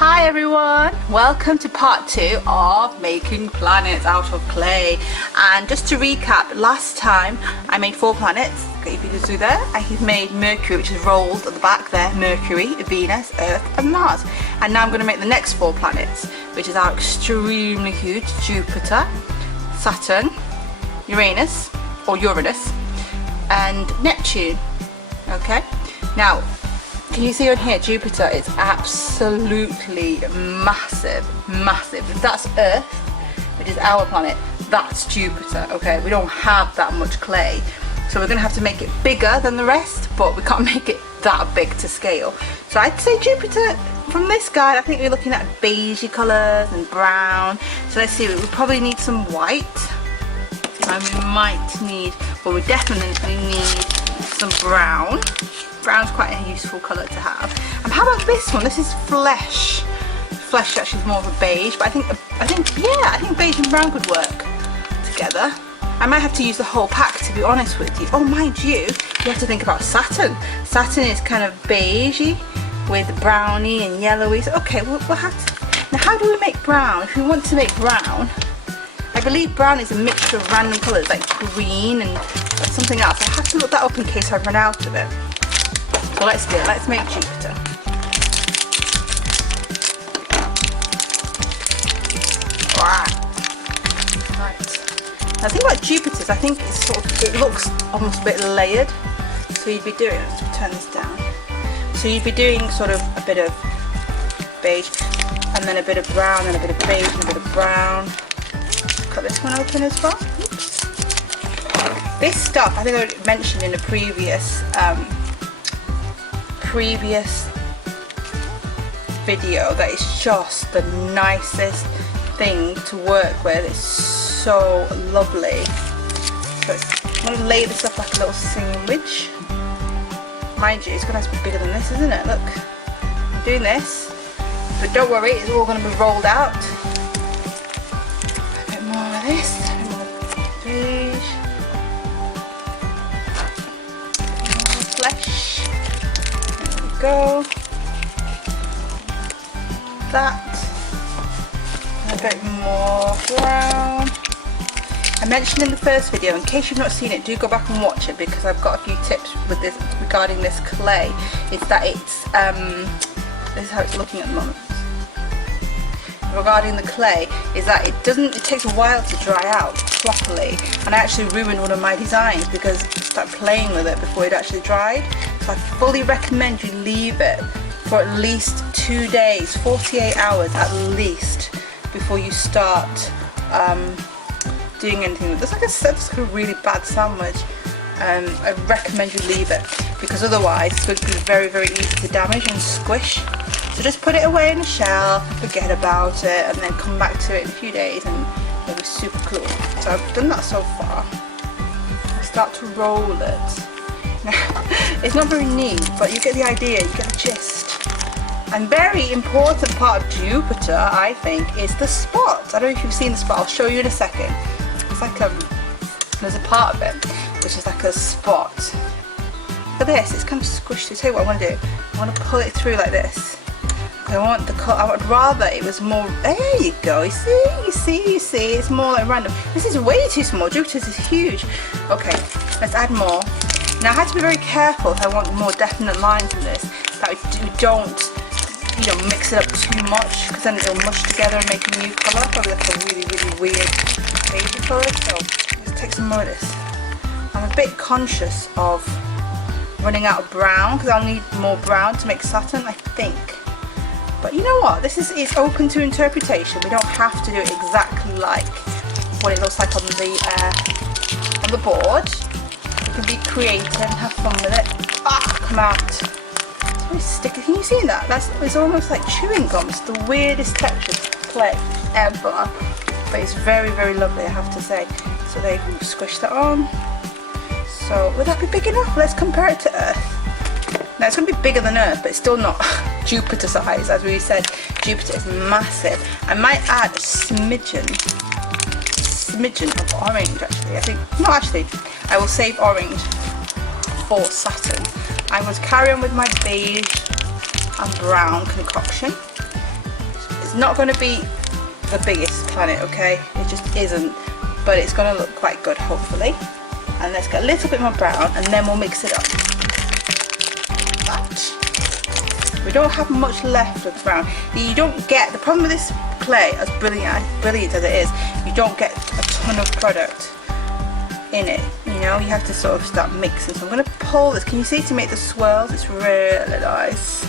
Hi everyone, welcome to part 2 of making planets out of clay. And just to recap, last time I made 4 planets. Got your figures through there. I have made Mercury, which is rolled at the back there, Mercury, Venus, Earth and Mars. And now I'm going to make the next 4 planets, which is our extremely huge Jupiter, Saturn, Uranus and Neptune. Okay, now can you see on here, Jupiter is absolutely massive. If that's Earth, which is our planet, that's Jupiter. Okay, we don't have that much clay, so we're going to have to make it bigger than the rest, but we can't make it that big to scale. So I'd say Jupiter, from this guide, I think we're looking at beigey colours and brown. So let's see, we probably need some white, and we might need, well, we definitely need some brown. Brown's quite a useful colour to have. And how about this one? This is flesh. Flesh actually is more of a beige, but I think beige and brown could work together. I might have to use the whole pack, to be honest with you. Oh, mind you, have to think about Saturn. Saturn is kind of beigey with browny and yellowy. So, okay, we'll have to. Now, how do we make brown? If we want to make brown, I believe brown is a mixture of random colours like green and something else. I have to look that up in case I run out of it. So let's do it. Let's make Jupiter. Right. Now the thing about Jupiter is I think it's sort of, it looks almost a bit layered. So you'd be doing, let's turn this down. So you'd be doing sort of a bit of beige and then a bit of brown and a bit of beige and a bit of brown. Cut this one open as well. Oops. This stuff I think I mentioned in a previous video that is just the nicest thing to work with. It's so lovely. So I'm going to lay this up like a little sandwich. Mind you, it's going to have to be bigger than this, isn't it? Look, I'm doing this, but don't worry, it's all going to be rolled out. A bit more of this, a bit more beige, more flesh. Go that, a bit more brown. I mentioned in the first video, in case you've not seen it, do go back and watch it because I've got a few tips with this regarding this clay. It's that it's this is how it's looking at the moment. Regarding the clay is that it takes a while to dry out properly, and I actually ruined one of my designs because I started playing with it before it actually dried. So I fully recommend you leave it for at least 2 days, 48 hours at least, before you start doing anything with this. Like I said, it's a really bad sandwich. I recommend you leave it because otherwise it's going to be very, very easy to damage and squish. So just put it away in the shelf, forget about it, and then come back to it in a few days and it'll be super cool. So I've done that so far. I'll start to roll it. It's not very neat, but you get the idea, you get the gist. And very important part of Jupiter, I think, is the spot. I don't know if you've seen the spot, I'll show you in a second. It's like there's a part of it which is like a spot. Look at this, it's kind of squished. Tell you what I want to do. I want to pull it through like this. I would rather it was more, there you go, you see, it's more like random. This is way too small, Jupiter's is huge. Okay, let's add more. Now I have to be very careful if I want more definite lines in this, that we don't, mix it up too much, because then it'll mush together and make a new colour, probably like a really, really weird baby colour. So let's take some more of this. I'm a bit conscious of running out of brown, because I'll need more brown to make Saturn, I think. But you know what, this is open to interpretation. We don't have to do it exactly like what it looks like on the board. You can be creative and have fun with it. Come out. It's very sticky. Can you see that? It's almost like chewing gum. It's the weirdest texture to play ever. But it's very, very lovely, I have to say. So there you can squish that on. So would that be big enough? Let's compare it to Earth. Now it's going to be bigger than Earth, but it's still not Jupiter size. As we said, Jupiter is massive. I might add a smidgen of orange actually. I will save orange for Saturn. I will carry on with my beige and brown concoction. It's not going to be the biggest planet, okay? It just isn't, but it's going to look quite good, hopefully. And let's get a little bit more brown, and then we'll mix it up. But we don't have much left of brown. You don't get, the problem with this clay, as brilliant as it is, you don't get a ton of product in it, you know, you have to sort of start mixing. So I'm going to pull this, can you see, to make the swirls? It's really nice,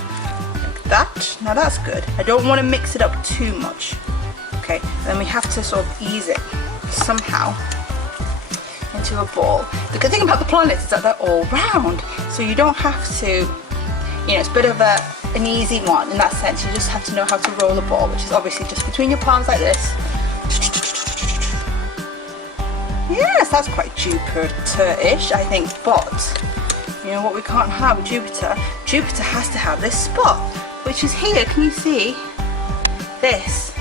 like that. Now that's good. I don't want to mix it up too much, okay? Then we have to sort of ease it somehow into a ball. The good thing about the planets is that they're all round, so you don't have to, you know, it's a bit of an easy one in that sense. You just have to know how to roll the ball, which is obviously just between your palms like this. Yes, that's quite Jupiter-ish, I think, but you know what we can't have with Jupiter? Jupiter has to have this spot, which is here. Can you see this?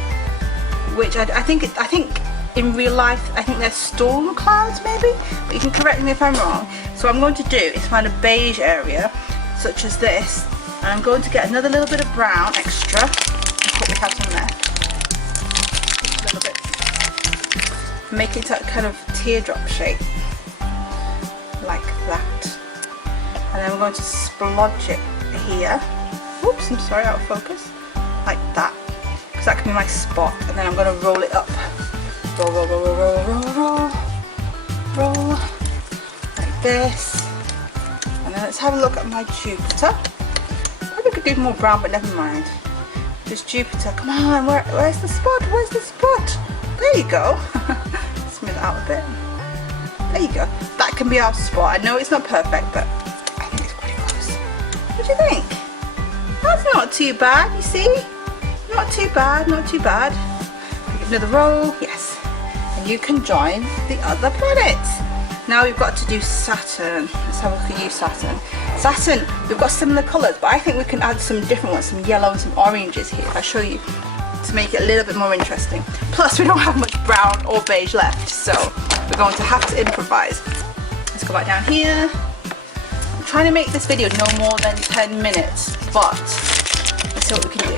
Which I think in real life, I think they're storm clouds maybe, but you can correct me if I'm wrong. So what I'm going to do is find a beige area, such as this, and I'm going to get another little bit of brown extra, and put we have some there. Just a little bit. Make it that kind of teardrop shape, like that. And then we're going to splodge it here. Oops, I'm sorry, out of focus. Like that, because that can be my spot. And then I'm going to roll it up. Roll, roll, roll, roll, roll, roll, roll, roll, like this. And then let's have a look at my Jupiter. Probably could do more brown, but never mind. Just Jupiter. Come on, where's the spot? Where's the spot? There you go. Smooth it out a bit. There you go. That can be our spot. I know it's not perfect, but I think it's pretty close. What do you think? That's not too bad, you see? Not too bad, not too bad. Give another roll. Yes. And you can join the other planets. Now we've got to do Saturn. Let's have a look at you, Saturn. Saturn, we've got similar colours, but I think we can add some different ones, some yellow and some oranges here. I'll show you, to make it a little bit more interesting. Plus we don't have much brown or beige left, so we're going to have to improvise. Let's go back down here. I'm trying to make this video no more than 10 minutes, but let's see what we can do.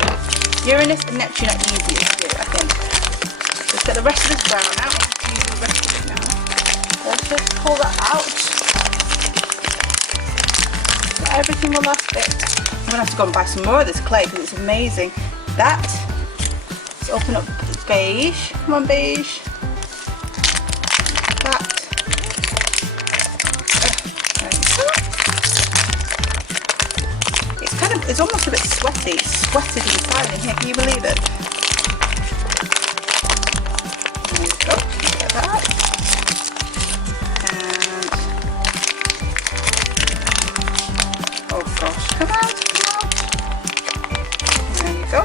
Uranus and Neptune are easier to do, I think. Let's get the rest of this brown out. Let's use the rest of it now. Let's just pull that out. Got every single last bit. I'm gonna have to go and buy some more of this clay because it's amazing. That. Let's open up the beige. Come on, beige. That. It's kind of, it's almost a bit sweaty. It's sweated inside in here. Can you believe it? There you go. Look at that. And oh gosh, come out, come out. There you go.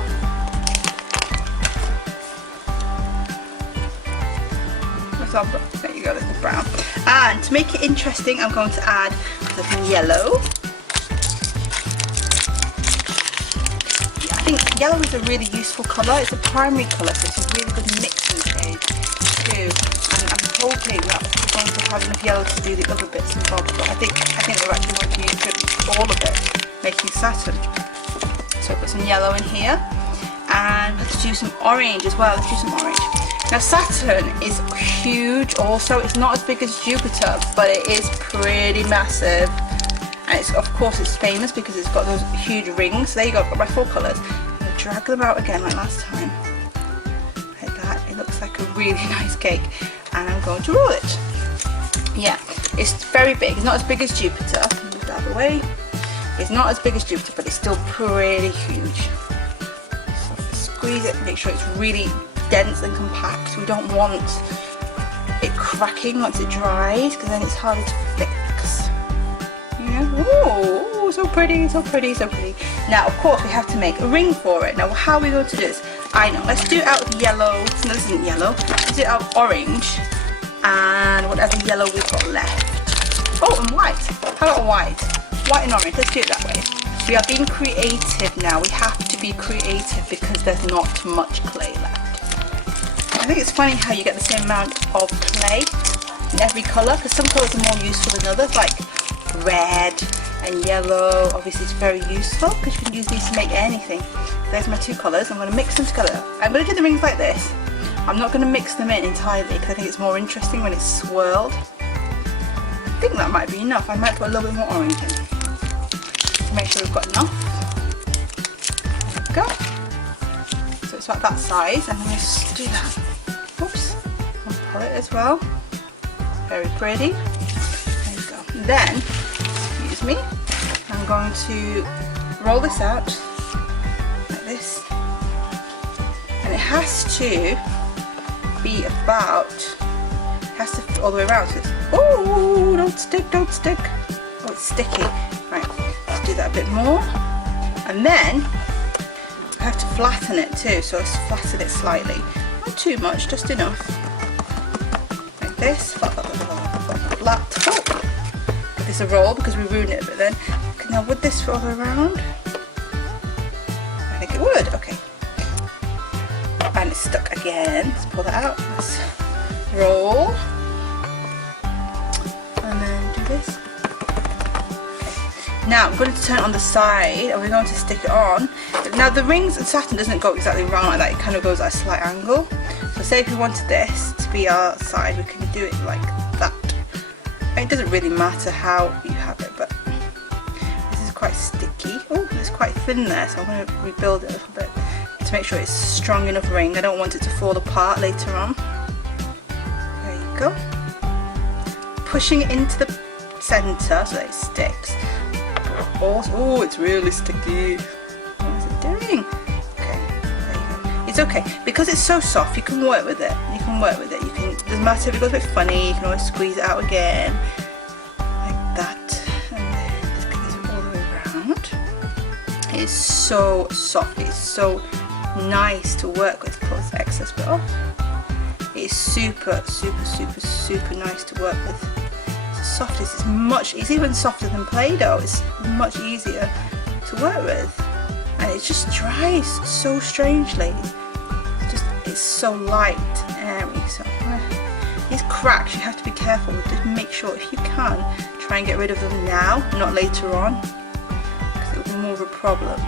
There you go, little brown. And to make it interesting, I'm going to add some yellow. I think yellow is a really useful colour. It's a primary colour, so it's a really good mixing shade too. And I'm hoping that we're going to have enough yellow to do the other bits and bobs, but I think we're actually going to use all of it, making Saturn. So put some yellow in here, and let's do some orange as well. Let's do some orange. Now Saturn is huge also. It's not as big as Jupiter, but it is pretty massive. And it's, of course, it's famous because it's got those huge rings. There you go, I've got my four colours. I'm going to drag them out again like last time. Like that. It looks like a really nice cake. And I'm going to roll it. Yeah, it's very big. It's not as big as Jupiter. Move that out of the way. It's not as big as Jupiter, but it's still pretty huge. So squeeze it, make sure it's really dense and compact. We don't want it cracking once it dries, because then it's harder to fix. Yeah. Ooh, so pretty, so pretty, so pretty. Now, of course, we have to make a ring for it. Now, how are we going to do this? I know. Let's do it out of yellow. No, this isn't yellow. Let's do it out of orange and whatever yellow we've got left. Oh, and white. How about white? White and orange. Let's do it that way. We are being creative now. We have to be creative because there's not much clay left. I think it's funny how you get the same amount of clay in every colour, because some colours are more useful than others, like red and yellow. Obviously it's very useful because you can use these to make anything. There's my two colours. I'm going to mix them together. I'm going to do the rings like this. I'm not going to mix them in entirely because I think it's more interesting when it's swirled. I think that might be enough. I might put a little bit more orange in to make sure we've got enough. There we go. So it's about that size, and I'm going to just do that. Oops. And pull it as well. Very pretty. There you go. Then, excuse me, I'm going to roll this out like this, and it has to be about, has to fit all the way around. So it's, oh, don't stick, don't stick. Oh, it's sticky. Right, let's do that a bit more, and then I have to flatten it too. So let's flatten it slightly, not too much, just enough. Like this. Flat. Oh, give this a roll because we ruined it a bit then. Okay, now would this fit all the way around? I think it would. Okay. And it's stuck again. Let's pull that out. Let's roll. And then do this. Okay. Now I'm going to turn it on the side and we're going to stick it on. Now the rings and Saturn doesn't go exactly round like that. It kind of goes at a slight angle. So say if we wanted this to be our side, we can do it like that. And it doesn't really matter how you have it, but this is quite sticky. Oh, it's quite thin there, so I'm going to rebuild it a little bit to make sure it's a strong enough ring. I don't want it to fall apart later on. There you go. Pushing it into the centre so that it sticks. Oh, it's really sticky. What is it doing? Okay, there you go. It's okay because it's so soft. You can work with it. You can work with it. You can. Doesn't matter if it goes a bit funny. You can always squeeze it out again, like that, and then just get this all the way around. It is so soft. It's so nice to work with. Pull this excess bit off. It is super, super, super, super nice to work with. It's soft. It's much. It's even softer than Play-Doh. It's much easier to work with, and it just dries so strangely. It's so light and airy. So these cracks you have to be careful with. Just make sure if you can try and get rid of them now, not later on, because it will be more of a problem.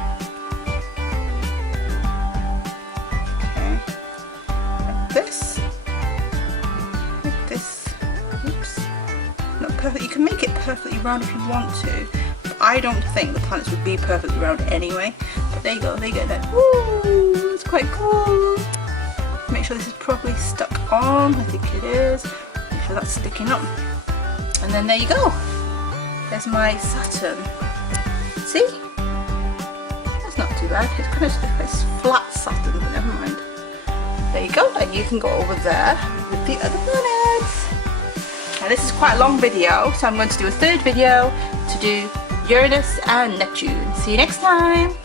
Okay, like this, like this. Oops, not perfect. You can make it perfectly round if you want to. But I don't think the planets would be perfectly round anyway. But there you go. They get that. Woo! It's quite cool. Make sure this is properly stuck on. I think it is. Make sure that's sticking up. And then there you go. There's my Saturn. See? That's not too bad. It's kind of it's flat Saturn, but never mind. There you go. And you can go over there with the other planets. Now this is quite a long video, so I'm going to do a third video to do Uranus and Neptune. See you next time.